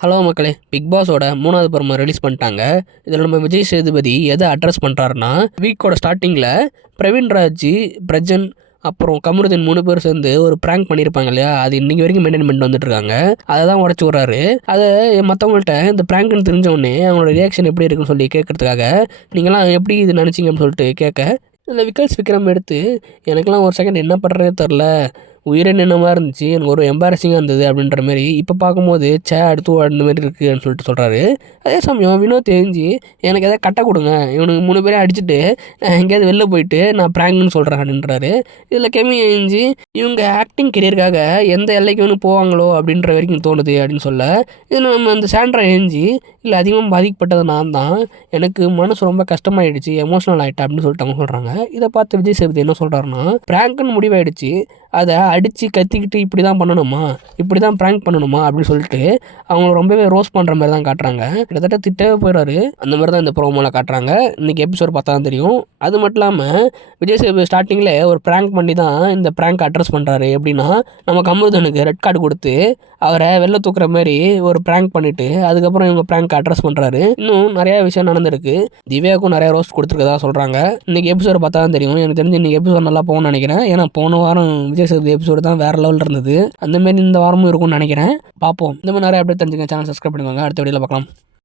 Hello மக்களே big பாஸோட மூணாவது Burma release பண்ணிட்டாங்க. இதில் நம்ம விஜய் சேதுபதி எதை அட்ரஸ் பண்ணுறாருன்னா வீக்கோட ஸ்டார்டிங்கில் பிரவீன் ராஜ் பிரஜன் அப்புறம் கமருதீன் மூணு பேர் சேர்ந்து ஒரு ப்ராங்க் பண்ணியிருப்பாங்க இல்லையா? அது இன்னைக்கு வரைக்கும் மெயின்டைன் பண்ணிட்டு வந்துட்டு இருக்காங்க. அதை தான் உடச்சி விட்றாரு. அதை மற்றவங்கள்ட்ட இந்த ப்ராங்க்னு தெரிஞ்சவொடனே அவங்களோட ரியாக்ஷன் எப்படி இருக்குன்னு சொல்லி கேட்கறதுக்காக நீங்களாம் எப்படி இது நினச்சிங்கன்னு சொல்லிட்டு கேட்க இந்த விக்கல்ஸ் விக்ரம் எடுத்து எனக்கெல்லாம் ஒரு செகண்ட் என்ன பண்ணுறதே தெரில. உயிரை இருந்துச்சு எனக்கு ஒரு எம்பாரசிங்காக இருந்தது அப்படின்ற மாதிரி இப்போ பார்க்கும்போது சே அடுத்து அந்த மாதிரி இருக்குன்னு சொல்லிட்டு சொல்கிறாரு அதே சமயம் வினோத் தெரிஞ்சு எனக்கு எதாவது கட்டை கொடுங்க. இவனுக்கு மூணு பேரையும் அடிச்சுட்டு நான் எங்கேயாவது வெளில போயிட்டு நான் ப்ராங்க்னு சொல்கிறேன் அப்படின்றாரு. இதில் கெமி எழுஞ்சி இவங்க ஆக்டிங் கெரியருக்காக எந்த எல்லைக்கு வேணும் போவாங்களோ அப்படின்ற வரைக்கும் தோணுது அப்படின்னு சொல்ல இதில் நம்ம அந்த சாண்ட்ரா எழுஞ்சி இல்லை அதிகமாக பாதிக்கப்பட்டது நான் தான். எனக்கு மனசு ரொம்ப கஷ்டமாயிடுச்சு எமோஷனல் ஆகிட்டேன் அப்படின்னு சொல்லிட்டு அவங்க சொல்கிறாங்க இதை பார்த்து விஜய் சேதுபதி என்ன சொல்கிறாருன்னா ப்ராங்க்னு முடிவாயிடுச்சு. அதை அடித்து கத்திக்கிட்டு இப்படி தான் பண்ணணுமா? இப்படி தான் ப்ராங்க் பண்ணணுமா? அப்படின்னு சொல்லிட்டு அவங்கள ரொம்பவே ரோஸ் பண்ணுற மாதிரி தான் காட்டுறாங்க. கிட்டத்தட்ட திட்டவே போயிடாரு அந்த மாதிரி தான் இந்த ப்ரோமோவில் காட்டுறாங்க. இன்றைக்கி எபிசோட் பார்த்தா தான் தெரியும். அது மட்டும் இல்லாமல் விஜய் சேதுபதி ஸ்டார்டிங்கில் ஒரு ப்ராங்க் பண்ணி தான் இந்த ப்ராங்க் அட்ரஸ் பண்ணுறாரு எப்படின்னா நம்ம கமருதனுக்கு ரெட் கார்டு கொடுத்து அவரை வெளில தூக்குற மாதிரி ஒரு ப்ராங்க் பண்ணிவிட்டு அதுக்கப்புறம் இவங்க ப்ராங்க் அட்ரஸ் பண்ணுறாரு இன்னும் நிறையா விஷயம் நடந்திருக்கு. திவ்யாவுக்கும் நிறையா ரோஸ்ட் கொடுத்துருக்கதா சொல்கிறாங்க இன்றைக்கி எபிசோட் பார்த்தா தான் தெரியும். எனக்கு தெரிஞ்சு இன்றைக்கி எபிசோட் நல்லா போகணும்னு நினைக்கிறேன். ஏன்னா போன வாரம் விஜய் சேது எபிசோட் தான் வேறு லெவலில் இருந்தது. அந்த மாதிரி இந்த வாரமும் இருக்கும்னு நினைக்கிறேன். பார்ப்போம். இந்த மாதிரி நிறைய அப்டேட் தெரிஞ்சுங்க சேனல் சப்ஸ்கிரைப் பண்ணுவாங்க அடுத்த வீடியோவில் பார்க்கலாம்.